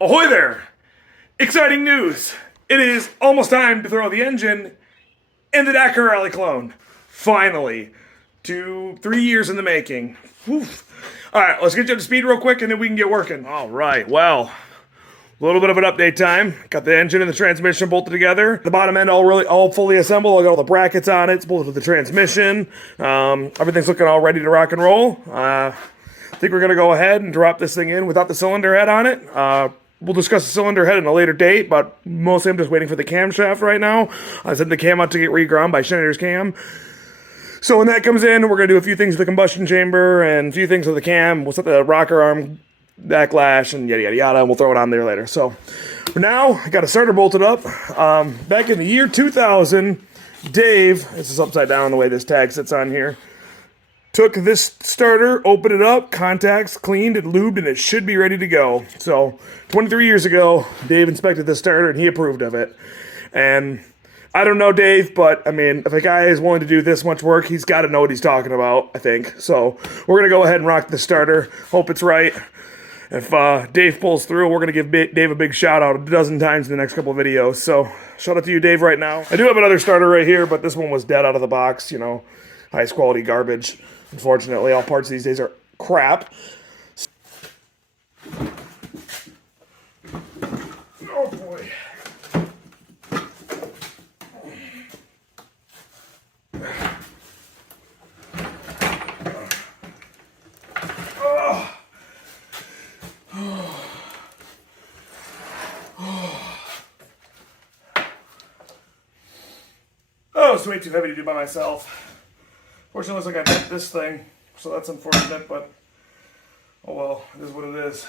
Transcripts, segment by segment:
Ahoy there! Exciting news! It is almost time to throw the engine in the Beck-Arnley clone. Finally. 2-3 years in the making. Alright, let's get you up to speed real quick and then we can get working. Alright, well, a little bit of an update time. Got the engine and the transmission bolted together. The bottom end all fully assembled. I got all the brackets on it. It's bolted to the transmission. Everything's looking all ready to rock and roll. I think we're going to go ahead and drop this thing in without the cylinder head on it. We'll discuss the cylinder head in a later date, but mostly I'm just waiting for the camshaft right now. I sent the cam out to get reground by Schneider's Cam. So when that comes in, we're going to do a few things with the combustion chamber and a few things with the cam. We'll set the rocker arm backlash and yada yada yada, and we'll throw it on there later. So for now, I got a starter bolted up. Back in the year 2000, Dave, this is upside down the way this tag sits on here, took this starter, opened it up, contacts, cleaned and lubed, and it should be ready to go. So 23 years ago, Dave inspected this starter and he approved of it. And I don't know Dave, but I mean, if a guy is willing to do this much work, he's got to know what he's talking about, I think. So we're going to go ahead and rock the starter. Hope it's right. If Dave pulls through, we're going to give Dave a big shout out a dozen times in the next couple of videos. So shout out to you, Dave, right now. I do have another starter right here, but this one was dead out of the box, you know, highest quality garbage. Unfortunately, all parts these days are crap. Oh boy. Oh, it's way too heavy to do by myself. Fortunately, it looks like I bent this thing, so that's unfortunate, but oh well, it is what it is.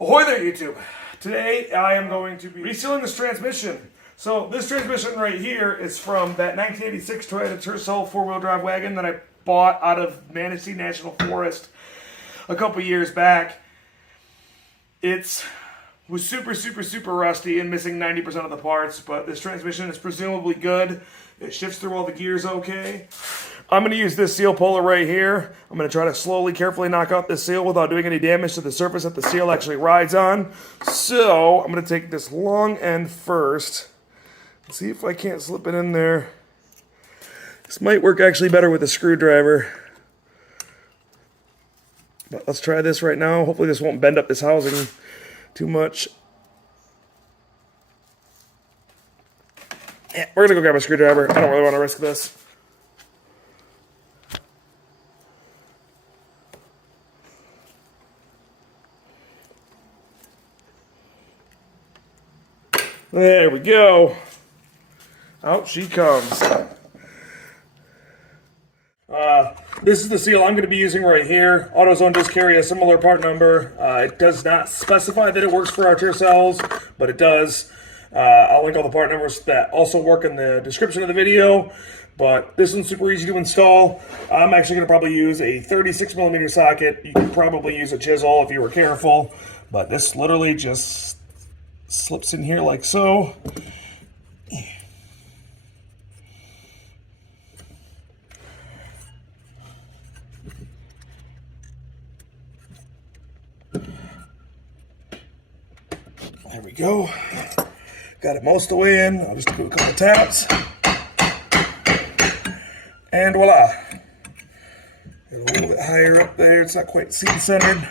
Ahoy there, YouTube! Today, I am going to be resealing this transmission. So, this transmission right here is from that 1986 Toyota Tercel four-wheel drive wagon that I bought out of Manistee National Forest a couple years back. It was super rusty and missing 90% of the parts, but this transmission is presumably good. It shifts through all the gears okay. I'm going to use this seal puller right here. I'm going to try to slowly, carefully knock out this seal without doing any damage to the surface that the seal actually rides on. So, I'm going to take this long end first. See if I can't slip it in there. This might work actually better with a screwdriver. But let's try this right now. Hopefully this won't bend up this housing too much. Yeah, we're going to go grab a screwdriver. I don't really want to risk this. There we go. Out she comes. This is the seal I'm going to be using right here. AutoZone does carry a similar part number. It does not specify that it works for our Tercels, but it does. I'll link all the part numbers that also work in the description of the video. But this one's super easy to install. I'm actually going to probably use a 36mm socket. You could probably use a chisel if you were careful. But this literally just slips in here like so. There we go. Got it most of the way in. I'll just do a couple taps. And voila. Get a little bit higher up there. It's not quite seat centered.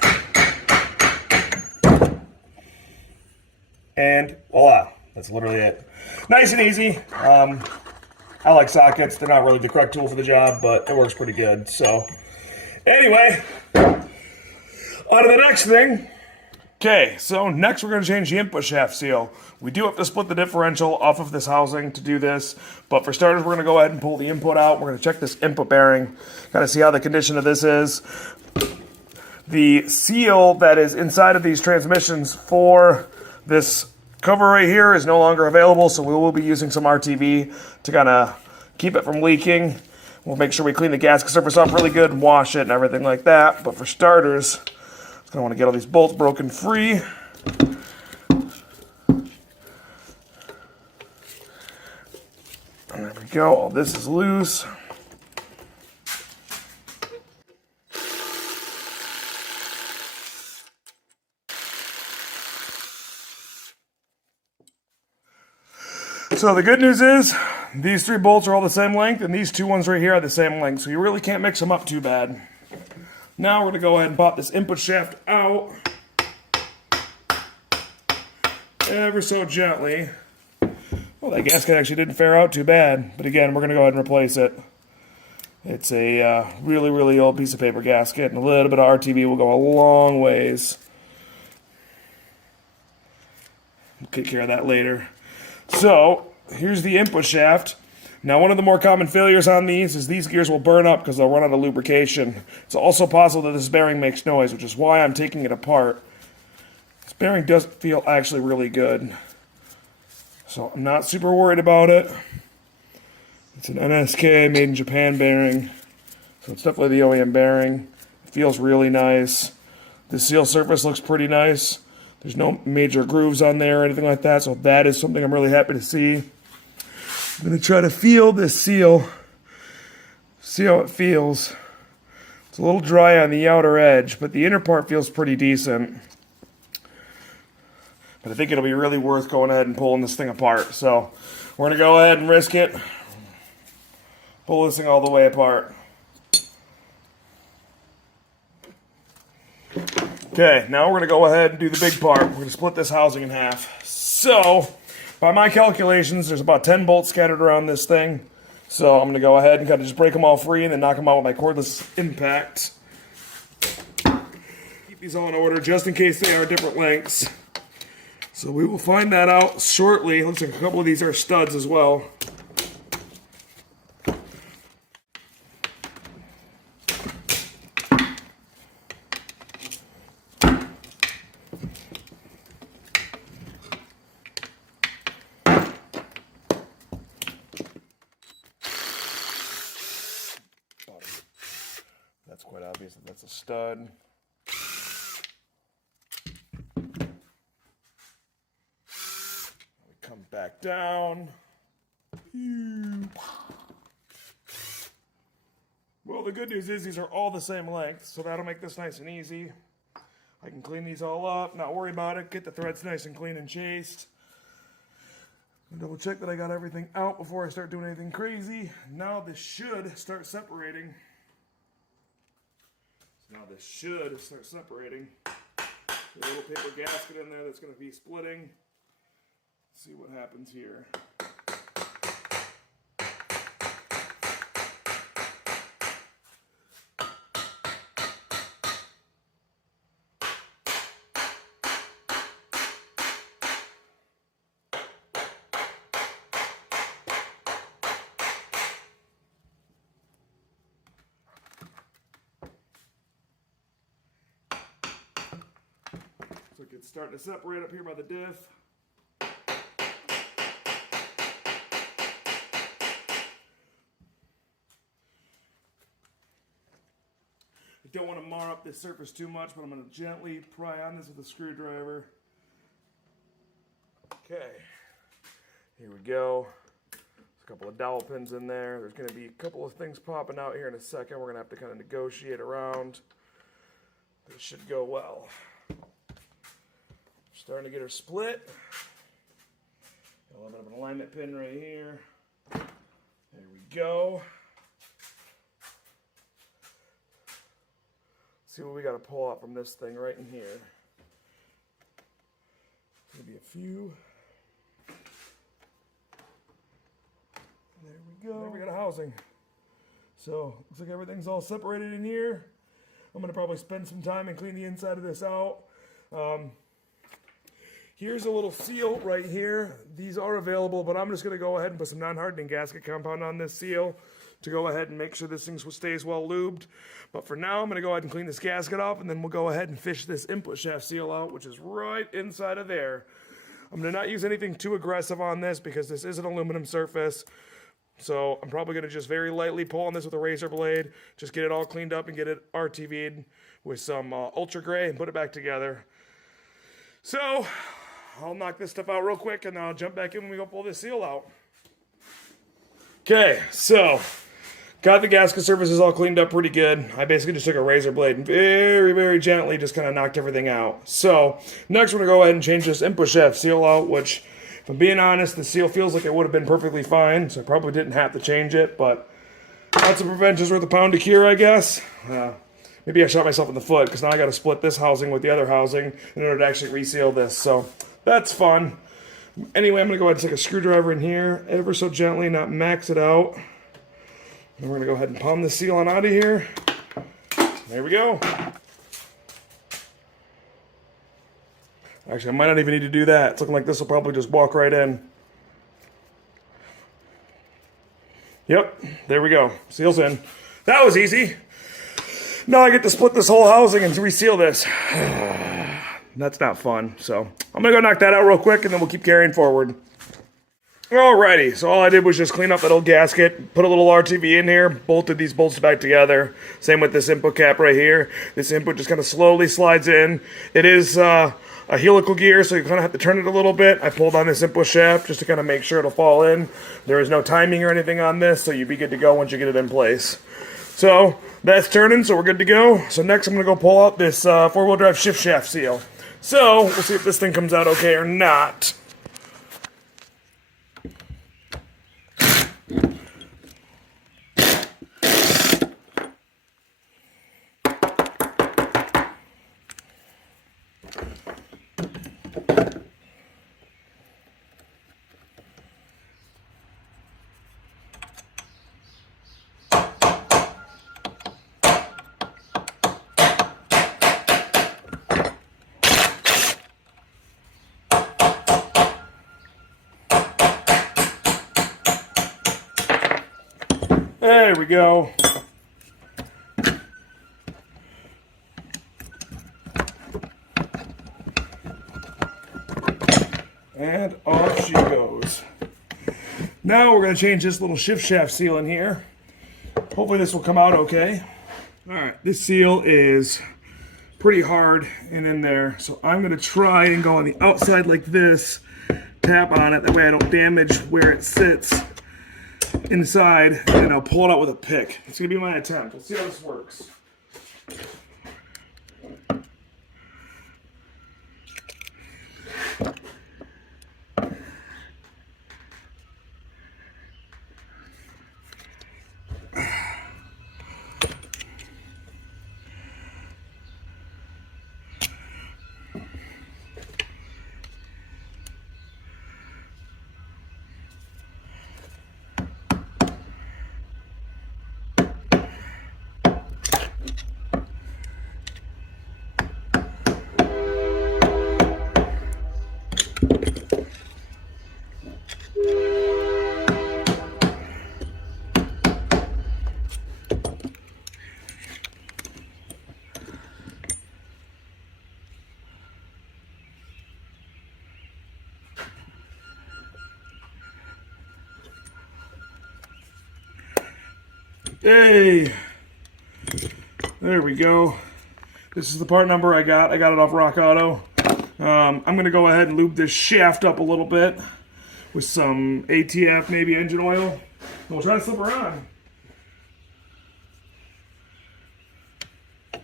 And voila. That's literally it. Nice and easy. I like sockets. They're not really the correct tool for the job, but it works pretty good. So anyway, on to the next thing. Okay, so next we're going to change the input shaft seal. We do have to split the differential off of this housing to do this, but for starters we're going to go ahead and pull the input out. We're going to check this input bearing, kind of see how the condition of this is. The seal that is inside of these transmissions for this cover right here is no longer available, so we will be using some RTV to kind of keep it from leaking. We'll make sure we clean the gasket surface off really good and wash it and everything like that, but for starters, I want to get all these bolts broken free. There we go. All this is loose. So the good news is, these 3 bolts are all the same length, and these 2 ones right here are the same length, so you really can't mix them up too bad. Now we're going to go ahead and pop this input shaft out, ever so gently. Well, that gasket actually didn't fare out too bad, but again, we're going to go ahead and replace it. It's a really, really old piece of paper gasket, and a little bit of RTV will go a long ways. We'll take care of that later. So, here's the input shaft. Now, one of the more common failures on these is these gears will burn up because they'll run out of lubrication. It's also possible that this bearing makes noise, which is why I'm taking it apart. This bearing does feel actually really good. So, I'm not super worried about it. It's an NSK made in Japan bearing. So, it's definitely the OEM bearing. It feels really nice. The seal surface looks pretty nice. There's no major grooves on there or anything like that, so that is something I'm really happy to see. I'm going to try to feel this seal. See how it feels. It's a little dry on the outer edge, but the inner part feels pretty decent. But I think it'll be really worth going ahead and pulling this thing apart. So we're going to go ahead and risk it. Pull this thing all the way apart. Okay, now we're going to go ahead and do the big part. We're going to split this housing in half. So, by my calculations, there's about 10 bolts scattered around this thing. So I'm going to go ahead and kind of just break them all free and then knock them out with my cordless impact. Keep these all in order just in case they are different lengths. So we will find that out shortly. Looks like a couple of these are studs as well. That's quite obvious that that's a stud. We come back down. Well, the good news is these are all the same length, so that'll make this nice and easy. I can clean these all up, not worry about it, get the threads nice and clean and chased. Double check that I got everything out before I start doing anything crazy. Now this should start separating. Now this should start separating. There's a little paper gasket in there that's going to be splitting. Let's see what happens here. Look, it's starting to separate up here by the diff. I don't want to mar up this surface too much, but I'm going to gently pry on this with a screwdriver. Okay, here we go. There's a couple of dowel pins in there. There's going to be a couple of things popping out here in a second. We're going to have to kind of negotiate around. This should go well. Starting to get her split. Got a little bit of an alignment pin right here. There we go. See what we got to pull out from this thing right in here. Maybe a few. There we go. There we got a housing. So looks like everything's all separated in here. I'm going to probably spend some time and clean the inside of this out. Here's a little seal right here. These are available, but I'm just going to go ahead and put some non-hardening gasket compound on this seal to go ahead and make sure this thing stays well lubed. But for now, I'm going to go ahead and clean this gasket off, and then we'll go ahead and fish this input shaft seal out, which is right inside of there. I'm going to not use anything too aggressive on this because this is an aluminum surface. So I'm probably going to just very lightly pull on this with a razor blade, just get it all cleaned up and get it RTV'd with some Ultra Gray and put it back together. So I'll knock this stuff out real quick and I'll jump back in when we go pull this seal out. Okay, so got the gasket surfaces all cleaned up pretty good. I basically just took a razor blade and very, very gently just kind of knocked everything out. So next we're going to go ahead and change this input shaft seal out, which If I'm being honest, the seal feels like it would have been perfectly fine, so I probably didn't have to change it, but lots of prevention's worth a pound to cure, I guess. Maybe I shot myself in the foot, because now I got to split this housing with the other housing in order to actually reseal this, so that's fun. Anyway, I'm going to go ahead and stick a screwdriver in here, ever so gently, not max it out. And we're going to go ahead and palm this seal on out of here. There we go. Actually, I might not even need to do that. It's looking like this will probably just walk right in. Yep, there we go. Seal's in. That was easy. Now I get to split this whole housing and reseal this. That's not fun. So I'm going to go knock that out real quick, and then we'll keep carrying forward. Alrighty, so all I did was just clean up that old gasket, put a little RTV in here, bolted these bolts back together. Same with this input cap right here. This input just kind of slowly slides in. It is a helical gear, so you kind of have to turn it a little bit. I pulled on this input shaft just to kind of make sure it'll fall in. There is no timing or anything on this, so you'll be good to go once you get it in place. So that's turning, so we're good to go. So next I'm going to go pull out this four-wheel drive shift shaft seal. So we'll see if this thing comes out okay or not. There we go. And off she goes. Now we're going to change this little shift shaft seal in here. Hopefully this will come out okay. Alright, this seal is pretty hard and in there. So I'm going to try and go on the outside like this. Tap on it, that way I don't damage where it sits inside, and I'll pull it out with a pick. It's going to be my attempt. Let's see how this works. Hey, there we go. This is the part number I got. I got it off Rock Auto. I'm going to go ahead and lube this shaft up a little bit with some ATF, maybe engine oil. And we'll try to slip her on. Just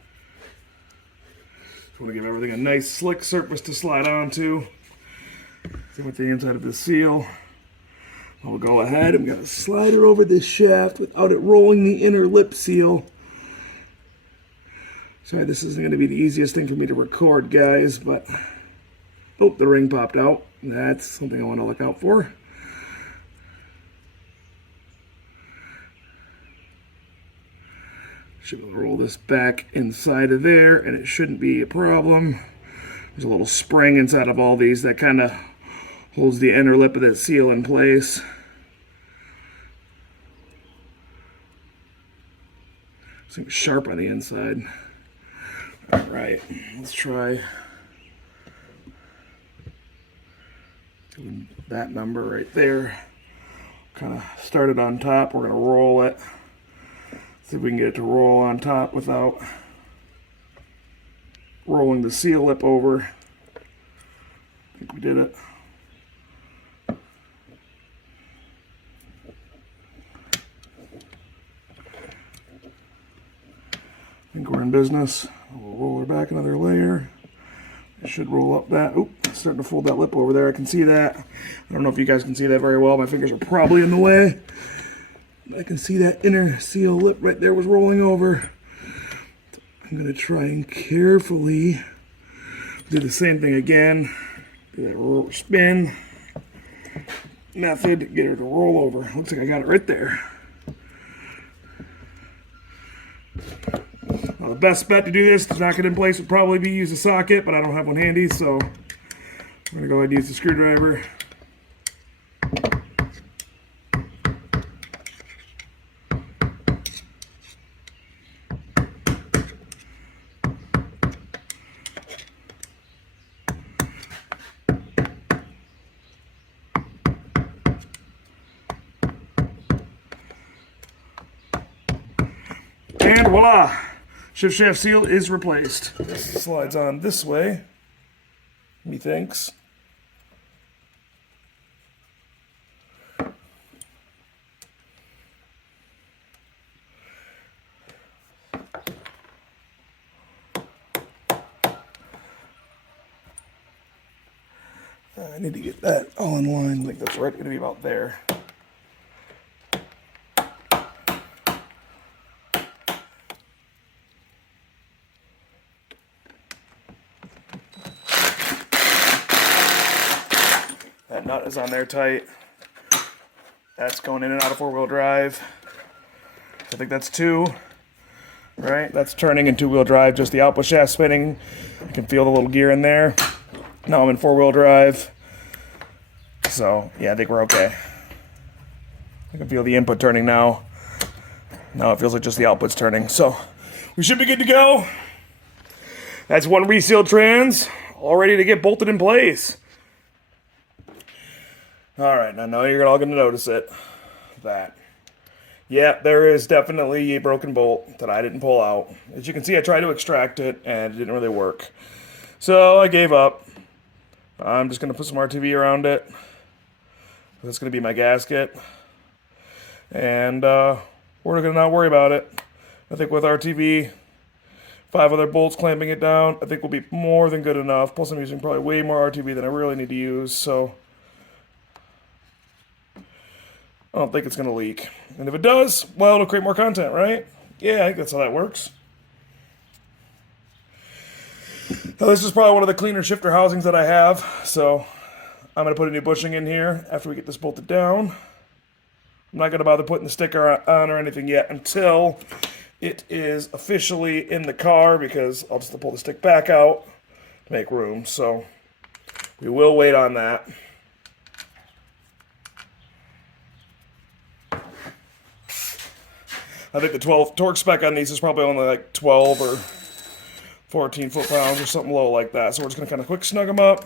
want to give everything a nice slick surface to slide onto. Same with the inside of the seal. I'll go ahead, I'm going to slide her over this shaft without it rolling the inner lip seal. Sorry, this isn't going to be the easiest thing for me to record, guys, but... Oh, the ring popped out. That's something I want to look out for. Should be able to roll this back inside of there, and it shouldn't be a problem. There's a little spring inside of all these that kind of holds the inner lip of that seal in place. Seems sharp on the inside. All right, let's try doing that number right there. Kind of started on top. We're going to roll it. See if we can get it to roll on top without rolling the seal lip over. I think we did it. I think we're in business. We'll roll her back another layer. I should roll up that. Oop, starting to fold that lip over there. I can see that. I don't know if you guys can see that very well. My fingers are probably in the way. I can see that inner seal lip right there was rolling over. I'm going to try and carefully do the same thing again. Do that spin method, get her to roll over. Looks like I got it right there. Well, the best bet to do this to knock it in place would probably be use a socket, but I don't have one handy, so I'm going to go ahead and use the screwdriver. And voila! Shift shaft seal is replaced. This slides on this way, methinks. I need to get that all in line. I think that's right, going to be about there. That nut is on there tight. That's going in and out of four-wheel drive. I think that's 2, right? That's turning in two-wheel drive, just the output shaft spinning. You can feel the little gear in there. Now I'm in four-wheel drive. So, yeah, I think we're okay. I can feel the input turning now. Now it feels like just the output's turning. So, we should be good to go. That's one resealed trans, all ready to get bolted in place. Alright, I know you're all going to notice it. Yeah, there is definitely a broken bolt that I didn't pull out. As you can see, I tried to extract it, and it didn't really work. So, I gave up. I'm just going to put some RTV around it. That's going to be my gasket. And we're going to not worry about it. I think with RTV, 5 other bolts clamping it down, I think will be more than good enough. Plus, I'm using probably way more RTV than I really need to use, so I don't think it's going to leak. And if it does, well, it'll create more content, right? Yeah, I think that's how that works. Now, this is probably one of the cleaner shifter housings that I have, so I'm going to put a new bushing in here after we get this bolted down. I'm not going to bother putting the sticker on or anything yet until it is officially in the car, because I'll just pull the stick back out to make room. So we will wait on that. I think the 12 torque spec on these is probably only like 12 or 14 foot-pounds or something low like that. So we're just going to kind of quick snug them up.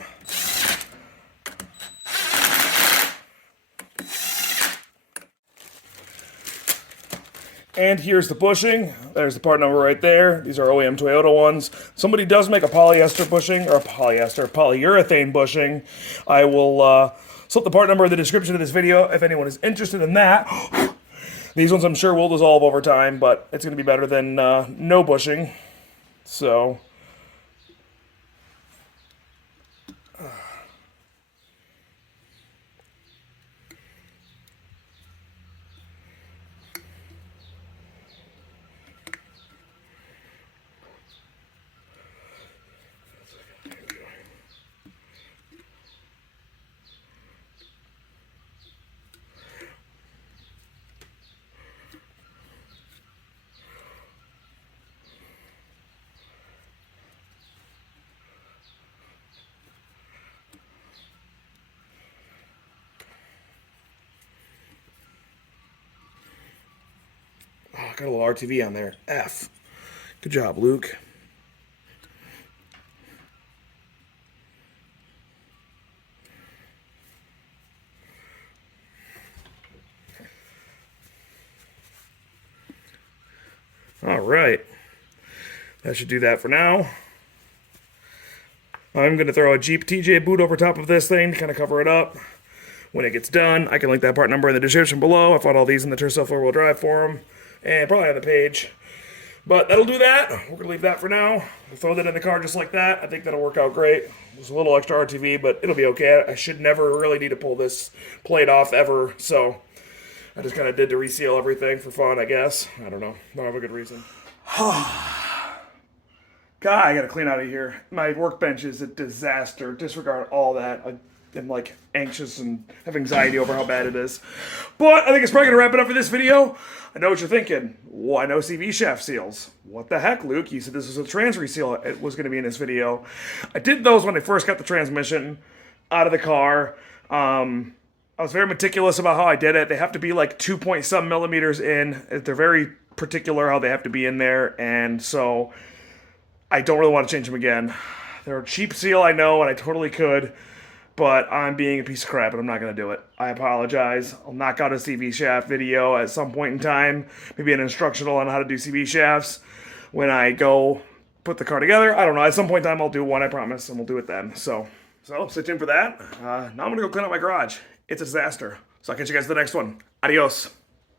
And here's the bushing. There's the part number right there. These are OEM Toyota ones. Somebody does make a polyester bushing, or polyurethane bushing. I will slip the part number in the description of this video if anyone is interested in that. These ones I'm sure will dissolve over time, but it's going to be better than no bushing. So got a little RTV on there. F. Good job, Luke. All right. That should do that for now. I'm going to throw a Jeep TJ boot over top of this thing to kind of cover it up. When it gets done, I can link that part number in the description below. I found all these in the Tercel 4-wheel drive forum. And probably on the page. But that'll do that. We're gonna leave that for now. We'll throw that in the car just like that. I think that'll work out great. There's a little extra RTV, but it'll be okay. I should never really need to pull this plate off ever, so I just kind of did to reseal everything for fun, I guess. I don't know. I don't have a good reason. God, I gotta clean out of here. My workbench is a disaster. Disregard all that. I'm like anxious and have anxiety over how bad it is. But I think it's probably gonna wrap it up for this video. I know what you're thinking. Why no CV shaft seals? What the heck, Luke? You said this was a trans reseal. It was gonna be in this video. I did those when I first got the transmission out of the car. I was very meticulous about how I did it. They have to be like 2-point-some millimeters in. They're very particular how they have to be in there, and so I don't really want to change them again. They're a cheap seal, I know, and I totally could, but I'm being a piece of crap and I'm not going to do it. I apologize. I'll knock out a CV shaft video at some point in time, maybe an instructional on how to do CV shafts when I go put the car together. I don't know. At some point in time, I'll do one, I promise, and we'll do it then. So stay tuned for that. Now I'm going to go clean out my garage. It's a disaster. So I'll catch you guys in the next one. Adios.